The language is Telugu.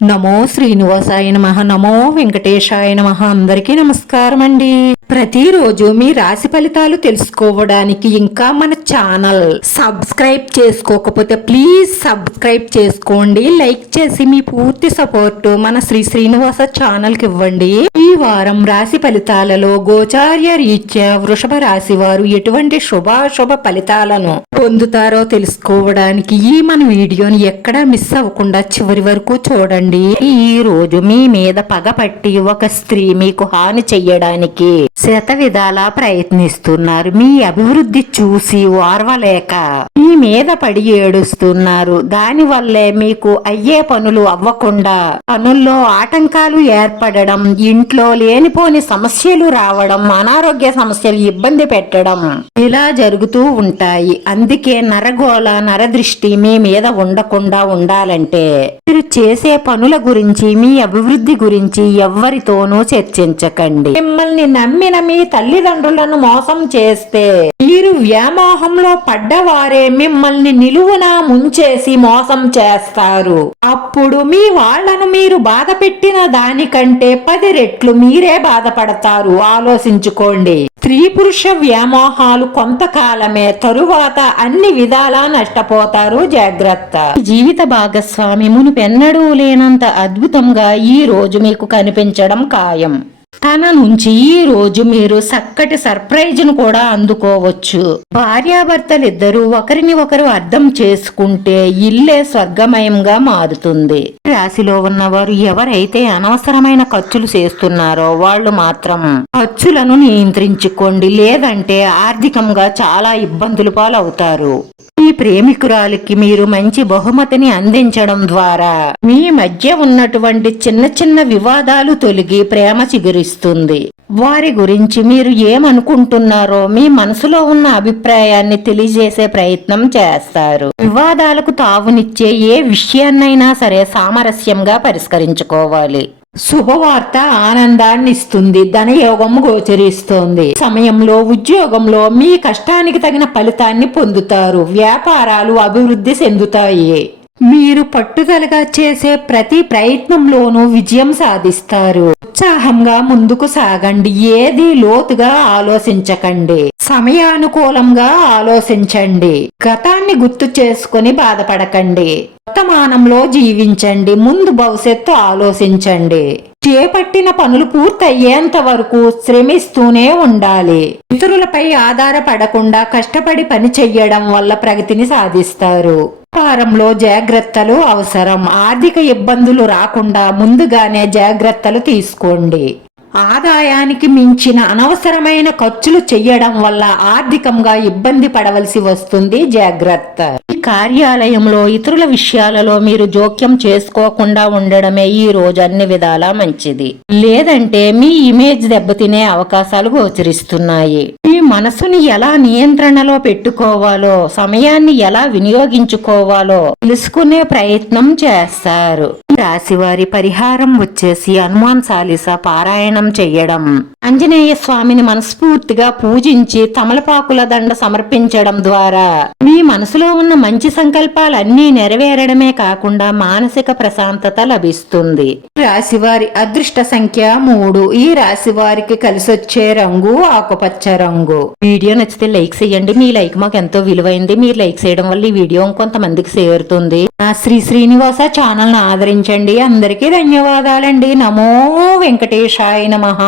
నమో శ్రీనివాసాయ నమః. నమో వెంకటేశాయ నమః. అందరికీ నమస్కారం అండి. ప్రతిరోజు మీ రాశి ఫలితాలు తెలుసుకోవడానికి ఇంకా మన ఛానల్ సబ్స్క్రైబ్ చేసుకోకపోతే ప్లీజ్ సబ్స్క్రైబ్ చేసుకోండి. లైక్ చేసి మీ పూర్తి సపోర్ట్ మన శ్రీనివాస ఛానల్ కి ఇవ్వండి. ఈ వారం రాశి ఫలితాలలో గోచార్య రీత్యా వృషభ రాశి వారు ఎటువంటి శుభాశుభ ఫలితాలను పొందుతారో తెలుసుకోవడానికి ఈ మన వీడియోని ఎక్కడా మిస్ అవ్వకుండా చివరి వరకు చూడండి. ఈ రోజు మీ మీద పగపట్టి ఒక స్త్రీ మీకు హాని చెయ్యడానికి శత విధాలా ప్రయత్నిస్తున్నారు. మీ అభివృద్ధి చూసి ఓర్వలేక మీ మీద పడి ఏడుస్తున్నారు. దాని వల్లే మీకు అయ్యే పనులు అవ్వకుండా పనుల్లో ఆటంకాలు ఏర్పడడం, ఇంట్లో లేనిపోని సమస్యలు రావడం, అనారోగ్య సమస్యలు ఇబ్బంది పెట్టడం ఇలా జరుగుతూ ఉంటాయి. అందుకే నరగోళ నరదృష్టి మీ మీద ఉండకుండా ఉండాలంటే మీరు చేసే పనుల గురించి, మీ అభివృద్ధి గురించి ఎవ్వరితోనూ చర్చించకండి. మిమ్మల్ని నమ్మిన మీ తల్లిదండ్రులను మోసం చేస్తే మీరు వ్యామోహంలో పడ్డవారే మిమ్మల్ని నిలువున ముంచేసి మోసం చేస్తారు. అప్పుడు మీ వాళ్లను మీరు బాధ పెట్టిన దానికంటే 10 రెట్లు మీరే బాధపడతారు. ఆలోచించుకోండి. స్త్రీ పురుష వ్యామోహాలు కొంతకాలమే, తరువాత అన్ని విధాలా నష్టపోతారు. జాగ్రత్త. జీవిత భాగస్వామి మునుపెన్నడూ లేనంత అద్భుతంగా ఈ రోజు మీకు కనిపించడం ఖాయం. తన నుంచి ఈ రోజు మీరు చక్కటి సర్ప్రైజ్ ను కూడా అందుకోవచ్చు. భార్యాభర్తలిద్దరూ ఒకరిని ఒకరు అర్థం చేసుకుంటే ఇల్లే స్వర్గమయంగా మారుతుంది. రాశిలో ఉన్నవారు ఎవరైతే అనవసరమైన ఖర్చులు చేస్తున్నారో వాళ్ళు మాత్రం ఖర్చులను నియంత్రించుకోండి, లేదంటే ఆర్థికంగా చాలా ఇబ్బందులు పాలవుతారు. మీ ప్రేమికురాలికి మీరు మంచి బహుమతిని అందించడం ద్వారా మీ మధ్య ఉన్నటువంటి చిన్న చిన్న వివాదాలు తొలగి ప్రేమ చిగురిస్తుంది. వారి గురించి మీరు ఏమనుకుంటున్నారో మీ మనసులో ఉన్న అభిప్రాయాన్ని తెలియజేసే ప్రయత్నం చేస్తారు. వివాదాలకు తావునిచ్చే ఏ విషయాన్నైనా సరే సామరస్యంగా పరిష్కరించుకోవాలి. శుభవార్త ఆనందాన్ని ఇస్తుంది. ధనయోగం గోచరిస్తోంది. సమయంలో ఉద్యోగంలో మీ కష్టానికి తగిన ఫలితాన్ని పొందుతారు. వ్యాపారాలు అభివృద్ధి చెందుతాయి. మీరు పట్టుదలగా చేసే ప్రతి ప్రయత్నంలోనూ విజయం సాధిస్తారు. ఉత్సాహంగా ముందుకు సాగండి. ఏది లోతుగా ఆలోచించకండి. సమయానుకూలంగా ఆలోచించండి. గతాన్ని గుర్తు చేసుకుని బాధపడకండి. వర్తమానంలో జీవించండి. ముందు భవిష్యత్తు ఆలోచించండి. చేపట్టిన పనులు పూర్తయ్యేంత వరకు శ్రమిస్తూనే ఉండాలి. ఇతరులపై ఆధారపడకుండా కష్టపడి పని చెయ్యడం వల్ల ప్రగతిని సాధిస్తారు. వ్యాపారంలో జాగ్రత్తలు అవసరం. ఆర్థిక ఇబ్బందులు రాకుండా ముందుగానే జాగ్రత్తలు తీసుకోండి. ఆదాయానికి మించిన అనవసరమైన ఖర్చులు చెయ్యడం వల్ల ఆర్థికంగా ఇబ్బంది పడవలసి వస్తుంది. జాగ్రత్త. ఈ కార్యాలయంలో ఇతరుల విషయాలలో మీరు జోక్యం చేసుకోకుండా ఉండడమే ఈ రోజు అన్ని విధాలా మంచిది. లేదంటే మీ ఇమేజ్ దెబ్బతినే అవకాశాలు గోచరిస్తున్నాయి. మీ మనసుని ఎలా నియంత్రణలో పెట్టుకోవాలో, సమయాన్ని ఎలా వినియోగించుకోవాలో తెలుసుకునే ప్రయత్నం చేస్తారు. రాశివారి పరిహారం వచ్చేసి హనుమాన్ చాలీసా పారాయణం చెయ్యడం, ఆంజనేయ స్వామిని మనస్ఫూర్తిగా పూజించి తమలపాకుల దండ సమర్పించడం ద్వారా మీ మనసులో ఉన్న మంచి సంకల్పాలన్నీ నెరవేరడమే కాకుండా మానసిక ప్రశాంతత లభిస్తుంది. రాశివారి అదృష్ట సంఖ్య 3. ఈ రాశి వారికి కలిసొచ్చే రంగు ఆకుపచ్చ రంగు. వీడియో నచ్చితే లైక్ చేయండి. మీ లైక్ మాకు ఎంతో విలువైంది. మీరు లైక్ చేయడం వల్ల ఈ వీడియో కొంతమందికి చేరుతుంది. నా శ్రీనివాస ఛానల్ ను ఆదరించండి. అందరికీ ధన్యవాదాలండి. నమో వెంకటేశాయ నమః.